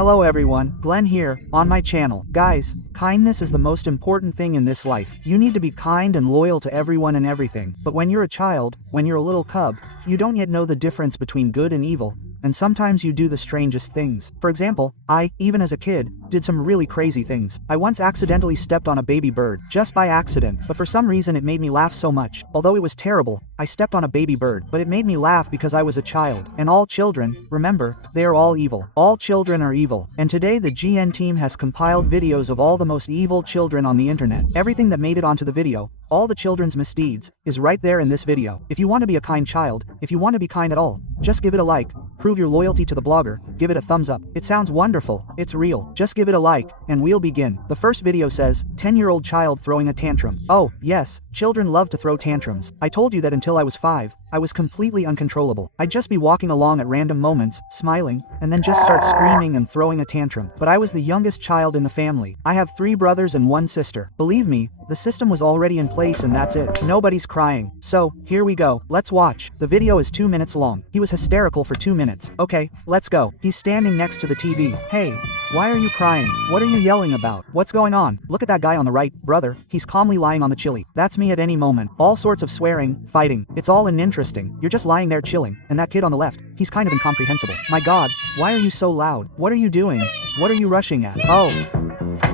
Hello everyone, Glenn here, on my channel. Guys, kindness is the most important thing in this life. You need to be kind and loyal to everyone and everything. But when you're a child, when you're a little cub, you don't yet know the difference between good and evil. And sometimes you do the strangest things. For example, I, even as a kid, did some really crazy things. I once accidentally stepped on a baby bird, just by accident, but for some reason it made me laugh so much. Although it was terrible, I stepped on a baby bird, but it made me laugh because I was a child. And all children, remember, they are all evil. All children are evil. And today the GN team has compiled videos of all the most evil children on the internet. Everything that made it onto the video, all the children's misdeeds, is right there in this video. If you want to be a kind child, if you want to be kind at all, just give it a like, prove your loyalty to the blogger, give it a thumbs up. It sounds wonderful, it's real. Just give it a like, and we'll begin. The first video says, 10-year-old child throwing a tantrum. Oh, yes, children love to throw tantrums. I told you that until I was 5, I was completely uncontrollable. I'd just be walking along at random moments, smiling, and then just start screaming and throwing a tantrum. But I was the youngest child in the family. I have 3 brothers and 1 sister. Believe me, the system was already in place and that's it. Nobody's crying. So, here we go. Let's watch. The video is 2 minutes long. He was hysterical for 2 minutes. Okay, let's go. He's standing next to the TV. Hey, why are you crying? What are you yelling about? What's going on? Look at that guy on the right, brother. He's calmly lying on the chili. That's me at any moment. All sorts of swearing, fighting. It's all interesting. You're just lying there chilling. And that kid on the left, he's kind of incomprehensible. My God, why are you so loud? What are you doing? What are you rushing at? Oh,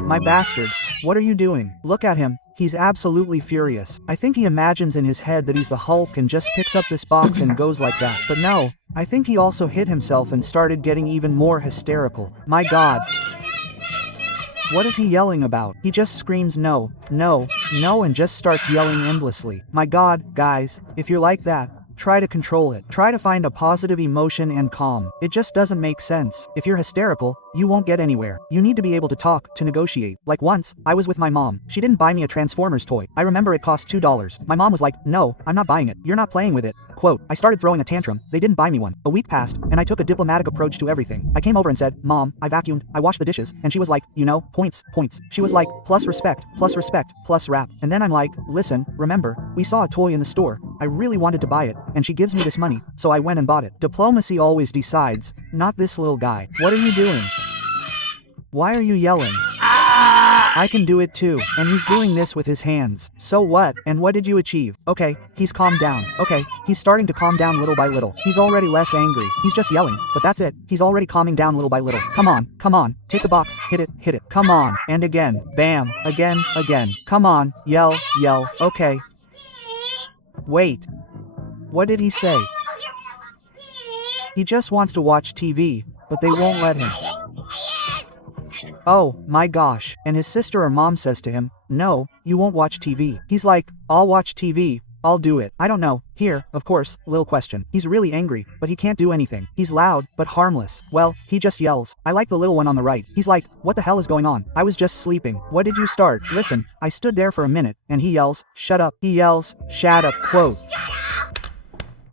my bastard. What are you doing? Look at him. He's absolutely furious. I think he imagines in his head that he's the Hulk and just picks up this box and goes like that. But no, I think he also hit himself and started getting even more hysterical. My God. What is he yelling about? He just screams no, no, no and just starts yelling endlessly. My God, guys, if you're like that, try to control it. Try to find a positive emotion and calm. It just doesn't make sense. If you're hysterical, you won't get anywhere. You need to be able to talk, to negotiate. Like once, I was with my mom. She didn't buy me a Transformers toy. I remember it cost $2. My mom was like, no, I'm not buying it. You're not playing with it. Quote, I started throwing a tantrum. They didn't buy me one. A week passed, and I took a diplomatic approach to everything. I came over and said, Mom, I vacuumed, I washed the dishes, and she was like, you know, points. She was like, plus respect, plus rap. And then I'm like, listen, remember, we saw a toy in the store. I really wanted to buy it, and she gives me this money, so I went and bought it. Diplomacy always decides, not this little guy. What are you doing? Why are you yelling? I can do it too, and he's doing this with his hands. So what? And what did you achieve? Okay, he's calmed down. Okay, he's starting to calm down little by little. He's already less angry. He's just yelling, but that's it. He's already calming down little by little. Come on, take the box, hit it. Come on, and again, bam, again. Come on, yell, okay. Wait, what did he say? He just wants to watch TV, but they won't let him. Oh, my gosh, and his sister or mom says to him, no, you won't watch TV. He's like, I'll watch TV, I'll do it. I don't know. Here, of course, little question. He's really angry, but he can't do anything. He's loud, but harmless. Well, he just yells. I like the little one on the right. He's like, what the hell is going on? I was just sleeping. What did you start? Listen, I stood there for a minute, and he yells, shut up. He yells, shut up, quote.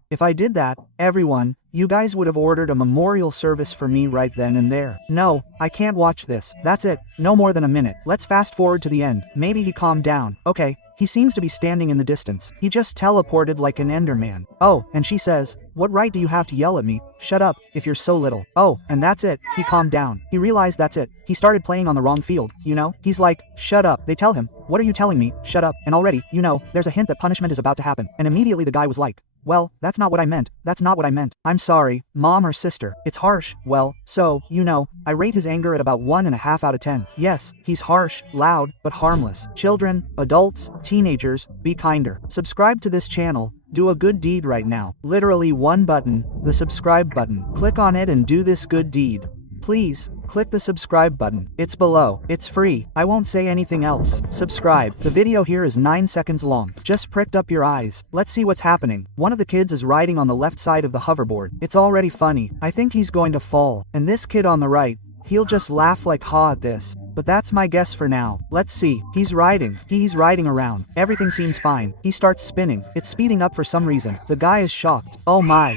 If I did that, everyone, you guys would have ordered a memorial service for me right then and there. No, I can't watch this. That's it. No more than a minute. Let's fast forward to the end. Maybe he calmed down. Okay, he seems to be standing in the distance. He just teleported like an Enderman. Oh, and she says, what right do you have to yell at me? Shut up, if you're so little. Oh, and that's it. He calmed down. He realized that's it. He started playing on the wrong field, you know? He's like, shut up. They tell him, what are you telling me? Shut up. And already, you know, there's a hint that punishment is about to happen. And immediately the guy was like, well, that's not what I meant. That's not what I meant. I'm sorry, mom or sister. It's harsh. Well, so, you know, I rate his anger at about 1.5 out of 10. Yes, he's harsh, loud, but harmless. Children, adults, teenagers, be kinder. Subscribe to this channel. Do a good deed right now. Literally one button, the subscribe button. Click on it and do this good deed. Please, click the subscribe button. It's below. It's free. I won't say anything else. Subscribe. The video here is 9 seconds long. Just pricked up your eyes. Let's see what's happening. One of the kids is riding on the left side of the hoverboard. It's already funny. I think he's going to fall. And this kid on the right, he'll just laugh like ha at this. But that's my guess for now. Let's see. He's riding. He's riding around. Everything seems fine. He starts spinning. It's speeding up for some reason. The guy is shocked. Oh my.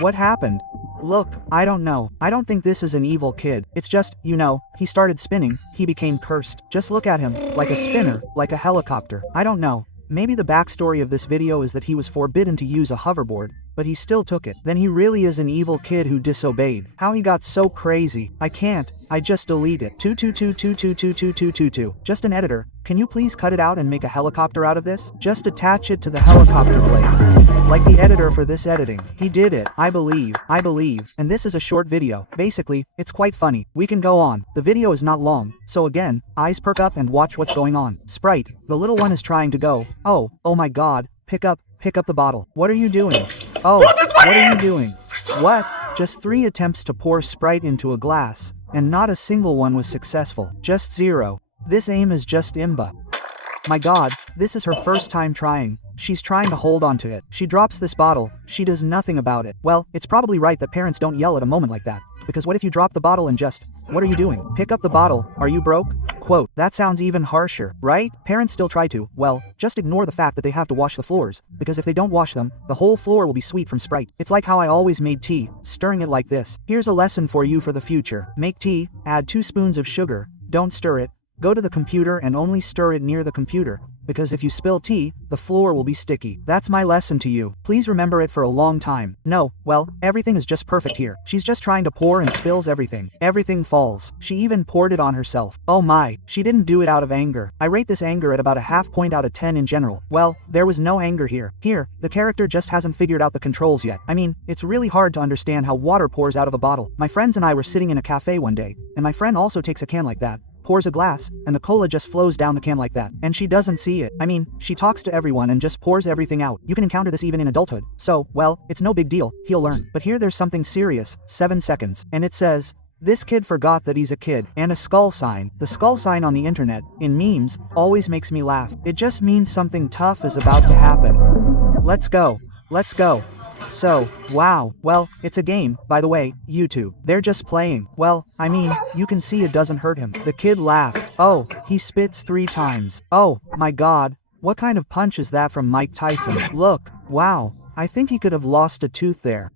What happened? Look, I don't know. I don't think this is an evil kid. It's just, you know, he started spinning, he became cursed. Just look at him, like a spinner, like a helicopter. I don't know. Maybe the backstory of this video is that he was forbidden to use a hoverboard, but he still took it. Then he really is an evil kid who disobeyed. How he got so crazy. I can't. I just delete it. 22222222222. Just an editor. Can you please cut it out and make a helicopter out of this? Just attach it to the helicopter blade. Like the editor for this editing. He did it. I believe. And this is a short video. Basically, it's quite funny. We can go on. The video is not long. So again, eyes perk up and watch what's going on. Sprite, the little one is trying to go. Oh my god. Pick up the bottle. What are you doing? Oh, what are you doing? What? Just 3 attempts to pour Sprite into a glass, and not a single one was successful. Just 0. This aim is just imba. My god, this is her first time trying. She's trying to hold on to it. She drops this bottle. She does nothing about it. Well, it's probably right that parents don't yell at a moment like that. Because what if you drop the bottle and just, what are you doing? Pick up the bottle. Are you broke? Quote, that sounds even harsher, right? Parents still try to, well, just ignore the fact that they have to wash the floors. Because if they don't wash them, the whole floor will be sweet from Sprite. It's like how I always made tea, stirring it like this. Here's a lesson for you for the future. Make tea, add 2 spoons of sugar, don't stir it, go to the computer and only stir it near the computer. Because if you spill tea, the floor will be sticky. That's my lesson to you. Please remember it for a long time. No, well, everything is just perfect here. She's just trying to pour and spills everything. Everything falls. She even poured it on herself. Oh my, she didn't do it out of anger. I rate this anger at about a half point out of 10 in general. Well, there was no anger here. Here, the character just hasn't figured out the controls yet. I mean, it's really hard to understand how water pours out of a bottle. My friends and I were sitting in a cafe one day, and my friend also takes a can like that, pours a glass, and the cola just flows down the can like that. And she doesn't see it. I mean, she talks to everyone and just pours everything out. You can encounter this even in adulthood. So, well, it's no big deal. He'll learn. But here there's something serious. 7 seconds. And it says, this kid forgot that he's a kid. And a skull sign. The skull sign on the internet, in memes, always makes me laugh. It just means something tough is about to happen. Let's go. Let's go. So, wow, well, it's a game, by the way, YouTube. They're just playing. Well, I mean, you can see it doesn't hurt him. The kid laughed. Oh, he spits 3 times. Oh, my god. What kind of punch is that from Mike Tyson? Look, wow, I think he could have lost a tooth there.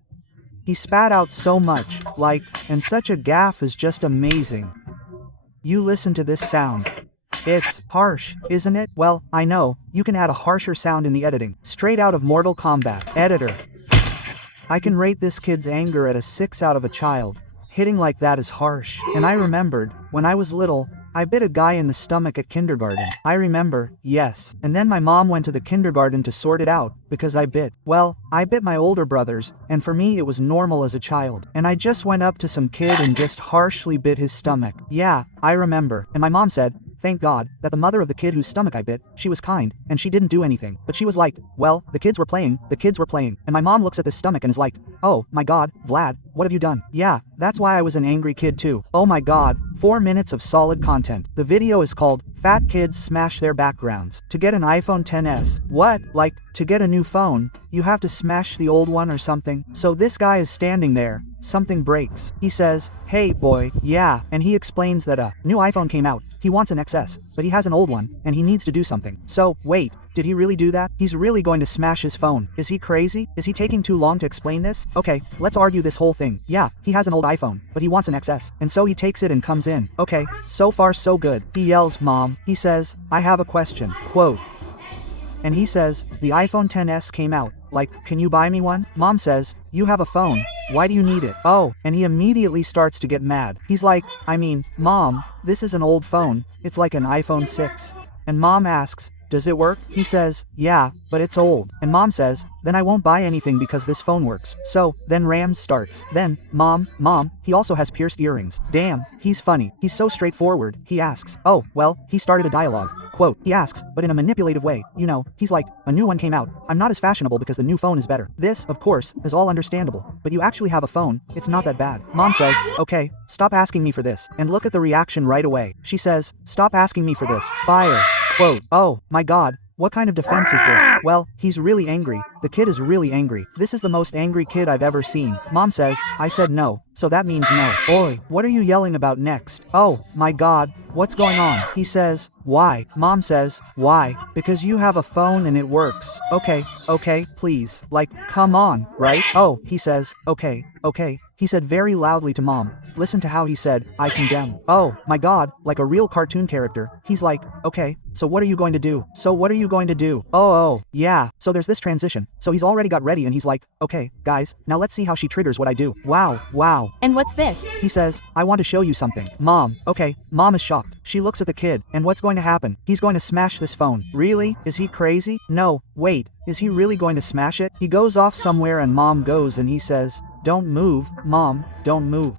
He spat out so much, like, and such a gaffe is just amazing. You listen to this sound. It's harsh, isn't it? Well, I know, you can add a harsher sound in the editing. Straight out of Mortal Kombat. Editor. I can rate this kid's anger at a 6 out of a child. Hitting like that is harsh. And I remembered, when I was little, I bit a guy in the stomach at kindergarten. I remember, yes. And then my mom went to the kindergarten to sort it out, because I bit. Well, I bit my older brothers, and for me it was normal as a child. And I just went up to some kid and just harshly bit his stomach. Yeah, I remember. And my mom said, thank God, that the mother of the kid whose stomach I bit, she was kind, and she didn't do anything. But she was like, well, the kids were playing. And my mom looks at this stomach and is like, oh, my God, Vlad, what have you done? Yeah, that's why I was an angry kid too. Oh my God, 4 minutes of solid content. The video is called, Fat Kids Smash Their Backgrounds. To get an iPhone XS. What? Like, to get a new phone, you have to smash the old one or something? So this guy is standing there. Something breaks. He says, hey boy, yeah, and he explains that a new iPhone came out. He wants an XS, but he has an old one, and he needs to do something. So, wait, did he really do that? He's really going to smash his phone. Is he crazy? Is he taking too long to explain this? Okay, let's argue this whole thing. Yeah, he has an old iPhone, but he wants an XS. And so he takes it and comes in. Okay, so far so good. He yells, Mom. He says, I have a question. Quote. And he says, the iPhone XS came out. Like, can you buy me one? Mom says, you have a phone. Why do you need it? Oh, and he immediately starts to get mad. He's like, I mean, Mom, this is an old phone. It's like an iPhone 6. And Mom asks, does it work? He says, yeah, but it's old. And Mom says, then I won't buy anything because this phone works. So, then Rams starts. Then, Mom, he also has pierced earrings. Damn, he's funny. He's so straightforward. He asks, oh, well, he started a dialogue. Quote, he asks, but in a manipulative way, you know, he's like, a new one came out. I'm not as fashionable because the new phone is better. This, of course, is all understandable. But you actually have a phone. It's not that bad. Mom says, okay, stop asking me for this. And look at the reaction right away. She says, stop asking me for this. Fire. Quote, oh, my God. What kind of defense is this? Well, he's really angry. The kid is really angry. This is the most angry kid I've ever seen. Mom says, I said no. so that means no. Oi, what are you yelling about next? Oh, my god, what's going on? He says, why? Mom says, why? Because you have a phone and it works. Okay, please. Like, come on, right? Oh, he says, okay. He said very loudly to Mom. Listen to how he said, I condemn. Oh, my god, like a real cartoon character. He's like, okay, so what are you going to do? Oh, yeah. So there's this transition. So he's already got ready and he's like, okay, guys, now let's see how she triggers what I do. Wow. And what's this? He says, I want to show you something. Mom, okay. Mom is shocked. She looks at the kid, and what's going to happen? He's going to smash this phone. Really? Is he crazy? No, wait. Is he really going to smash it? He goes off somewhere and Mom goes and he says, don't move, Mom, don't move.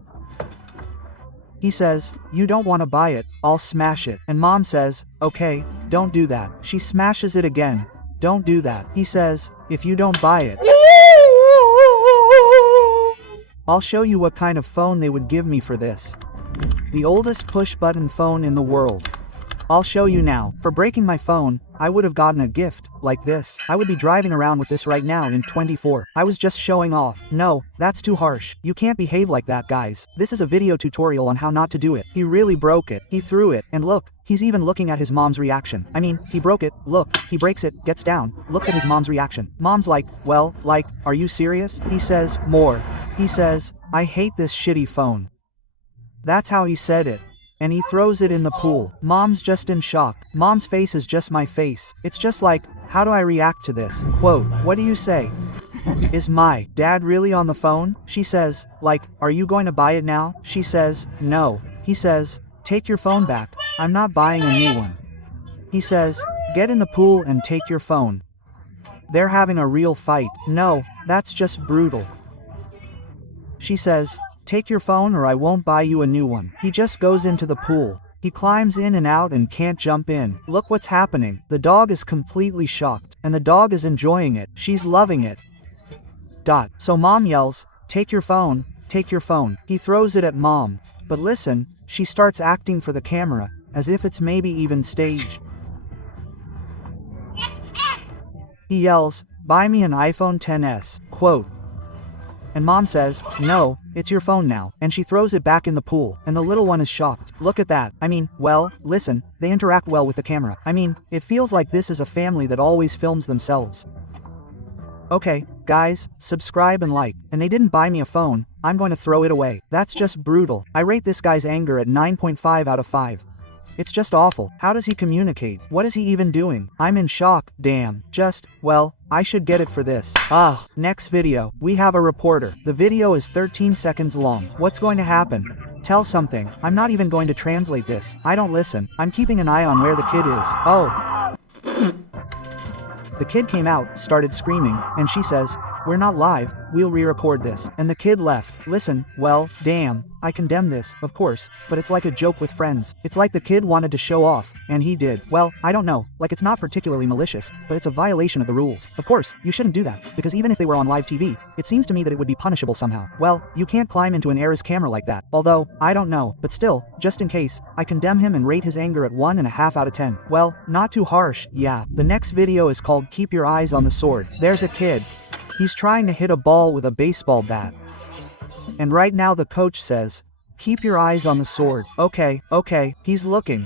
He says, you don't want to buy it, I'll smash it. And Mom says, okay, don't do that. She smashes it again. Don't do that. He says, if you don't buy it, I'll show you what kind of phone they would give me for this. The oldest push-button phone in the world. I'll show you now. For breaking my phone, I would have gotten a gift, like this. I would be driving around with this right now in 24. I was just showing off. No, that's too harsh. You can't behave like that, guys. This is a video tutorial on how not to do it. He really broke it. He threw it, and look, he's even looking at his mom's reaction. I mean, he broke it, look, he breaks it, gets down, looks at his mom's reaction. Mom's like, well, like, are you serious? He says, more. He says, I hate this shitty phone. That's how he said it. And he throws it in the pool. Mom's just in shock. Mom's face is just my face. It's just like, how do I react to this? Quote, what do you say? Is my dad really on the phone? She says, like, are you going to buy it now? She says, no. He says, take your phone back. I'm not buying a new one. He says, get in the pool and take your phone. They're having a real fight. No, that's just brutal. She says, take your phone or I won't buy you a new one. He just goes into the pool. He climbs in and out and can't jump in. Look what's happening. The dog is completely shocked. And the dog is enjoying it. She's loving it. So Mom yells, take your phone, take your phone. He throws it at Mom. But listen, she starts acting for the camera, as if it's maybe even staged. He yells, buy me an iPhone XS, quote. And Mom says, no, it's your phone now. And she throws it back in the pool. And the little one is shocked. Look at that. I mean, well, listen, they interact well with the camera. I mean, it feels like this is a family that always films themselves. Okay, guys, subscribe and like. And they didn't buy me a phone, I'm going to throw it away. That's just brutal. I rate this guy's anger at 9.5 out of 5. It's just awful. How does he communicate? What is he even doing? I'm in shock. Damn. Well, I should get it for this. Next video. We have a reporter. The video is 13 seconds long. What's going to happen? Tell something. I'm not even going to translate this. I don't listen. I'm keeping an eye on where the kid is. Oh. The kid came out, started screaming, and she says, we're not live, we'll re-record this. And the kid left. Listen, well, damn, I condemn this, of course, but it's like a joke with friends. It's like the kid wanted to show off, and he did. Well, I don't know, like it's not particularly malicious, but it's a violation of the rules. Of course, you shouldn't do that, because even if they were on live TV, it seems to me that it would be punishable somehow. Well, you can't climb into an heir's camera like that. Although, I don't know, but still, just in case, I condemn him and rate his anger at 1.5 out of 10. Well, not too harsh, yeah. The next video is called Keep Your Eyes on the Sword. There's a kid. He's trying to hit a ball with a baseball bat. And right now the coach says, keep your eyes on the sword. Okay, he's looking.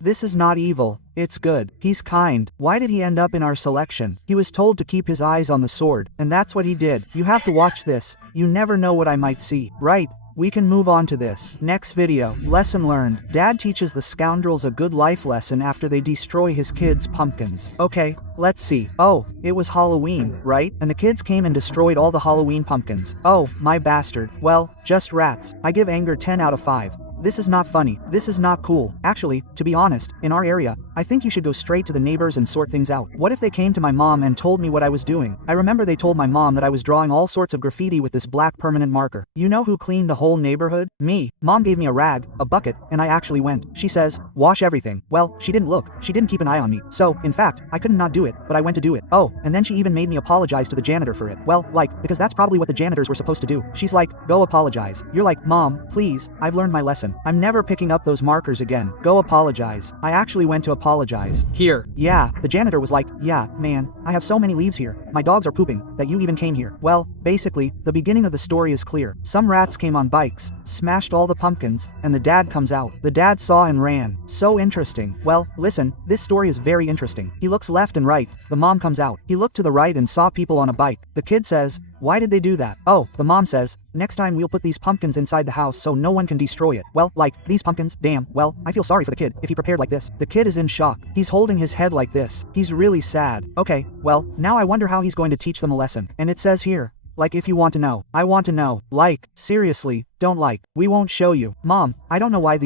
This is not evil, it's good. He's kind. Why did he end up in our selection? He was told to keep his eyes on the sword, and that's what he did. You have to watch this. You never know what I might see. Right? We can move on to this. Next video. Lesson learned. Dad teaches the scoundrels a good life lesson after they destroy his kids' pumpkins. Okay, let's see. Oh, it was Halloween, right? And the kids came and destroyed all the Halloween pumpkins. Oh, my bastard. Well, just rats. I give anger 10 out of 5. This is not funny. This is not cool. Actually, to be honest, in our area, I think you should go straight to the neighbors and sort things out. What if they came to my mom and told me what I was doing? I remember they told my mom that I was drawing all sorts of graffiti with this black permanent marker. You know who cleaned the whole neighborhood? Me. Mom gave me a rag, a bucket, and I actually went. She says, wash everything. Well, she didn't look. She didn't keep an eye on me. So, in fact, I couldn't not do it, but I went to do it. Oh, and then she even made me apologize to the janitor for it. Well, like, because that's probably what the janitors were supposed to do. She's like, go apologize. You're like, Mom, please, I've learned my lesson. again. I'm never picking up those markers again. Go apologize. I actually went to apologize. Here. Yeah, the janitor was like, yeah, man, I have so many leaves here. My dogs are pooping, that you even came here. Well, basically, the beginning of the story is clear. Some rats came on bikes, smashed all the pumpkins, and the dad comes out. The dad saw and ran. So interesting. Well, listen, this story is very interesting. He looks left and right. The mom comes out. He looked to the right and saw people on a bike. The kid says, why did they do that? Oh, the mom says, next time we'll put these pumpkins inside the house so no one can destroy it. Well, like, these pumpkins, damn, well, I feel sorry for the kid if he prepared like this. The kid is in shock. He's holding his head like this. He's really sad. Okay, well, now I wonder how he's going to teach them a lesson. And it says here, like if you want to know. I want to know. Like, seriously, don't like. We won't show you. Mom, I don't know why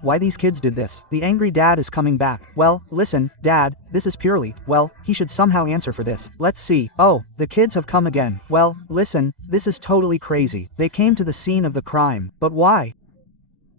why these kids did this. The angry dad is coming back. Well, listen, dad, this is purely, well, he should somehow answer for this. Let's see. Oh, the kids have come again. Well, listen, this is totally crazy. They came to the scene of the crime. But why?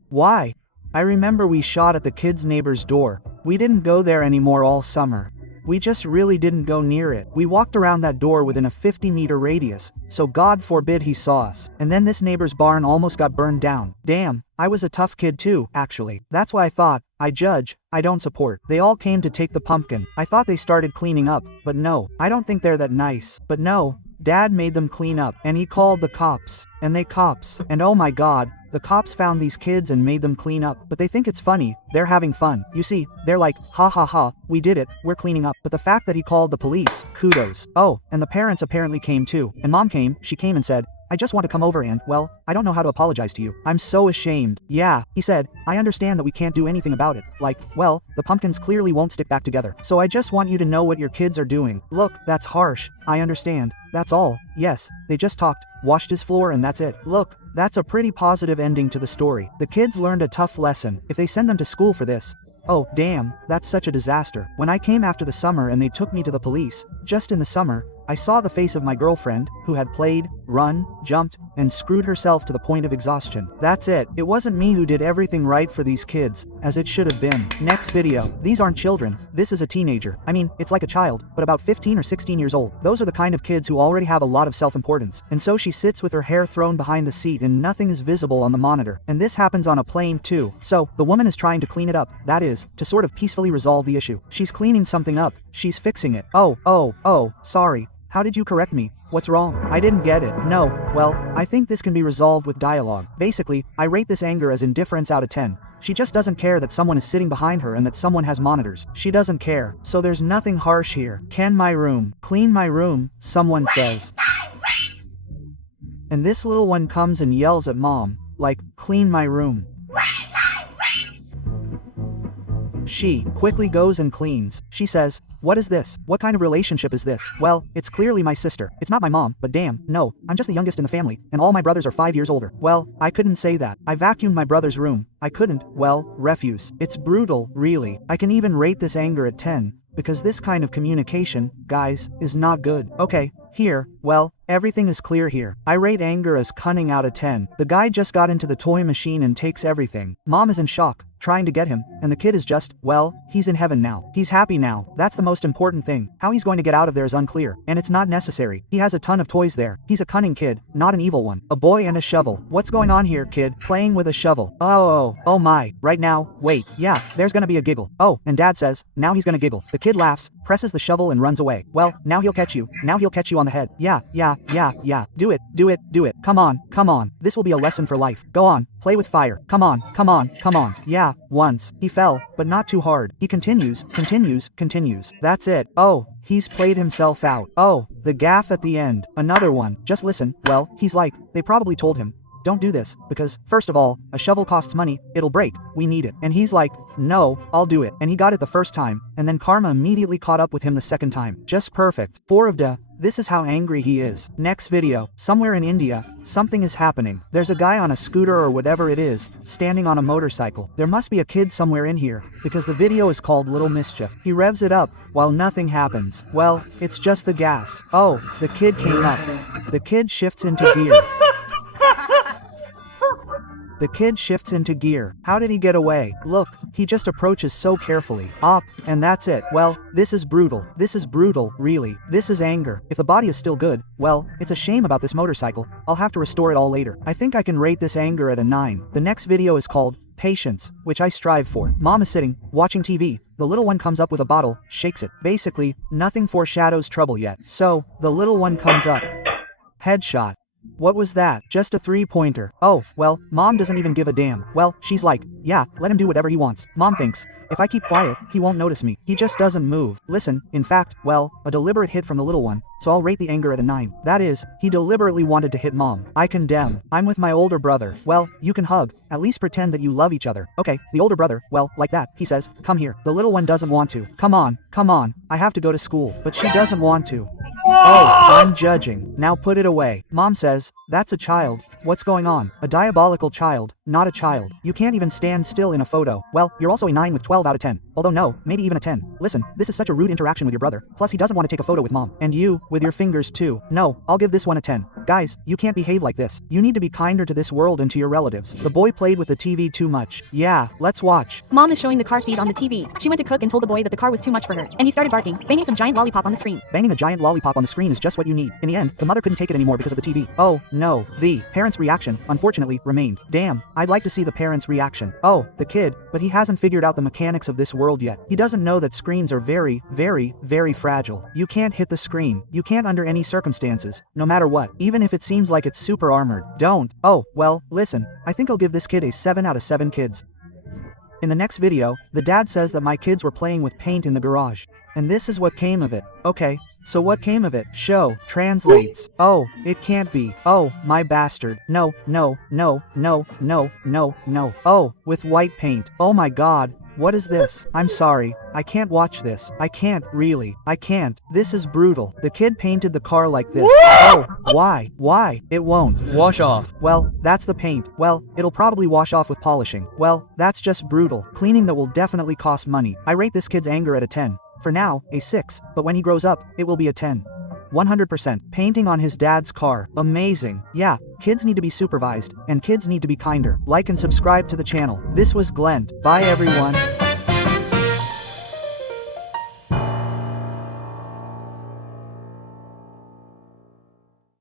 Why? I remember we shot at the kid's neighbor's door. We didn't go there anymore all summer. We just really didn't go near it. We walked around that door within a 50-meter radius, so God forbid he saw us. And then this neighbor's barn almost got burned down. Damn, I was a tough kid too, actually. That's why I thought, I judge, I don't support. They all came to take the pumpkin. I thought they started cleaning up, but no, I don't think they're that nice. But no, Dad made them clean up, and he called the cops. And oh my God, the cops found these kids and made them clean up. But they think it's funny, they're having fun. You see, they're like, ha ha ha, we did it, we're cleaning up. But the fact that he called the police, kudos. Oh, and the parents apparently came too. And mom came, she came and said, I just want to come over and, well, I don't know how to apologize to you. I'm so ashamed. Yeah, he said, I understand that we can't do anything about it. Like, well, the pumpkins clearly won't stick back together. So I just want you to know what your kids are doing. Look, that's harsh. I understand. That's all. Yes, they just talked, washed his floor, and that's it. Look, that's a pretty positive ending to the story. The kids learned a tough lesson. If they send them to school for this, oh, damn, that's such a disaster. When I came after the summer and they took me to the police, just in the summer, I saw the face of my girlfriend, who had played, run, jumped, and screwed herself to the point of exhaustion. That's it. It wasn't me who did everything right for these kids, as it should have been. Next video. These aren't children. This is a teenager. I mean, it's like a child, but about 15 or 16 years old. Those are the kind of kids who already have a lot of self-importance. And so she sits with her hair thrown behind the seat and nothing is visible on the monitor. And this happens on a plane too. So, the woman is trying to clean it up. That is, to sort of peacefully resolve the issue. She's cleaning something up. She's fixing it. Oh, sorry. How did you correct me? What's wrong? I didn't get it. No, well, I think this can be resolved with dialogue. Basically, I rate this anger as indifference out of 10. She just doesn't care that someone is sitting behind her and that someone has monitors. She doesn't care. So there's nothing harsh here. Clean my room, someone says. And this little one comes and yells at mom, like, clean my room. She quickly goes and cleans. She says, what is this? What kind of relationship is this? Well, it's clearly my sister. It's not my mom, but damn, no, I'm just the youngest in the family, and all my brothers are 5 years older. Well, I couldn't say that. I vacuumed my brother's room. I couldn't, well, refuse. It's brutal, really. I can even rate this anger at 10, because this kind of communication, guys, is not good. Okay, here, well, everything is clear here. I rate anger as cunning out of 10. The guy just got into the toy machine and takes everything. Mom is in shock, trying to get him, and the kid is just, well, he's in heaven now. He's happy now. That's the most important thing. How he's going to get out of there is unclear, and it's not necessary. He has a ton of toys there. He's a cunning kid, not an evil one. A boy and a shovel. What's going on here, kid? Playing with a shovel. Oh my. Right now, wait, yeah, there's gonna be a giggle. Oh, and dad says, now he's gonna giggle. The kid laughs, presses the shovel and runs away. Well, now he'll catch you. Now he'll catch you on the head. Yeah. Do it. Come on. This will be a lesson for life. Go on, play with fire. Come on. Yeah, once. He fell, but not too hard. He continues. That's it. Oh, he's played himself out. Oh, the gaff at the end. Another one. Just listen. Well, he's like, they probably told him, don't do this, because, first of all, a shovel costs money, it'll break, we need it. And he's like, no, I'll do it. And he got it the first time, and then karma immediately caught up with him the second time. Just perfect. 4 of da. This is how angry he is. Next video. Somewhere in India, something is happening. There's a guy on a scooter or whatever it is, standing on a motorcycle. There must be a kid somewhere in here, because the video is called Little Mischief. He revs it up, while nothing happens. Well, it's just the gas. Oh, the kid came up. The kid shifts into gear. The kid shifts into gear. How did he get away? Look, he just approaches so carefully. And that's it. Well, this is brutal. This is brutal, really. This is anger. If the body is still good, well, it's a shame about this motorcycle. I'll have to restore it all later. I think I can rate this anger at a 9. The next video is called Patience, which I strive for. Mom is sitting, watching TV. The little one comes up with a bottle, shakes it. Basically, nothing foreshadows trouble yet. So, the little one comes up. Headshot. What was that? Just a 3-pointer. Oh, well, mom doesn't even give a damn. Well, she's like, yeah, let him do whatever he wants. Mom thinks, if I keep quiet, he won't notice me. He just doesn't move. Listen, in fact, well, a deliberate hit from the little one, so I'll rate the anger at a 9. That is, he deliberately wanted to hit mom. I condemn. I'm with my older brother. Well, you can hug. At least pretend that you love each other. Okay, the older brother, well, like that, he says, come here. The little one doesn't want to. Come on, I have to go to school. But she doesn't want to. Oh, I'm judging. Now put it away. Mom says, that's a child. What's going on? A diabolical child, not a child. You can't even stand still in a photo. Well, you're also a 9 with 12 out of 10. Although no, maybe even a 10. Listen, this is such a rude interaction with your brother. Plus he doesn't want to take a photo with mom. And you, with your fingers too. No, I'll give this one a 10. Guys, you can't behave like this. You need to be kinder to this world and to your relatives. The boy played with the TV too much. Yeah, let's watch. Mom is showing the car feed on the TV. She went to cook and told the boy that the car was too much for her. And he started barking, banging some giant lollipop on the screen. Banging a giant lollipop on the screen is just what you need. In the end, the mother couldn't take it anymore because of the TV. Oh, no. The parents' reaction, unfortunately, remained. Damn, I'd like to see the parents' reaction. Oh, the kid, but he hasn't figured out the mechanics of this world yet. He doesn't know that screens are very, very, very fragile. You can't hit the screen. You can't under any circumstances, no matter what. Even if it seems like it's super armored. Don't. Oh, well, listen, I think I'll give this kid a 7 out of 7 kids. In the next video, the dad says that my kids were playing with paint in the garage. And this is what came of it. Okay, so what came of it? Show translates. Oh, it can't be. Oh, my bastard. No. Oh, with white paint. Oh my god. What is this? I'm sorry. I can't watch this. I can't, really. I can't. This is brutal. The kid painted the car like this. Oh, why? Why? It won't. Wash off. Well, that's the paint. Well, it'll probably wash off with polishing. Well, that's just brutal. Cleaning that will definitely cost money. I rate this kid's anger at a 10. For now, a 6, but when he grows up, it will be a 10. 100%. Painting on his dad's car. Amazing. Yeah, kids need to be supervised, and kids need to be kinder. Like and subscribe to the channel. This was Glent. Bye everyone.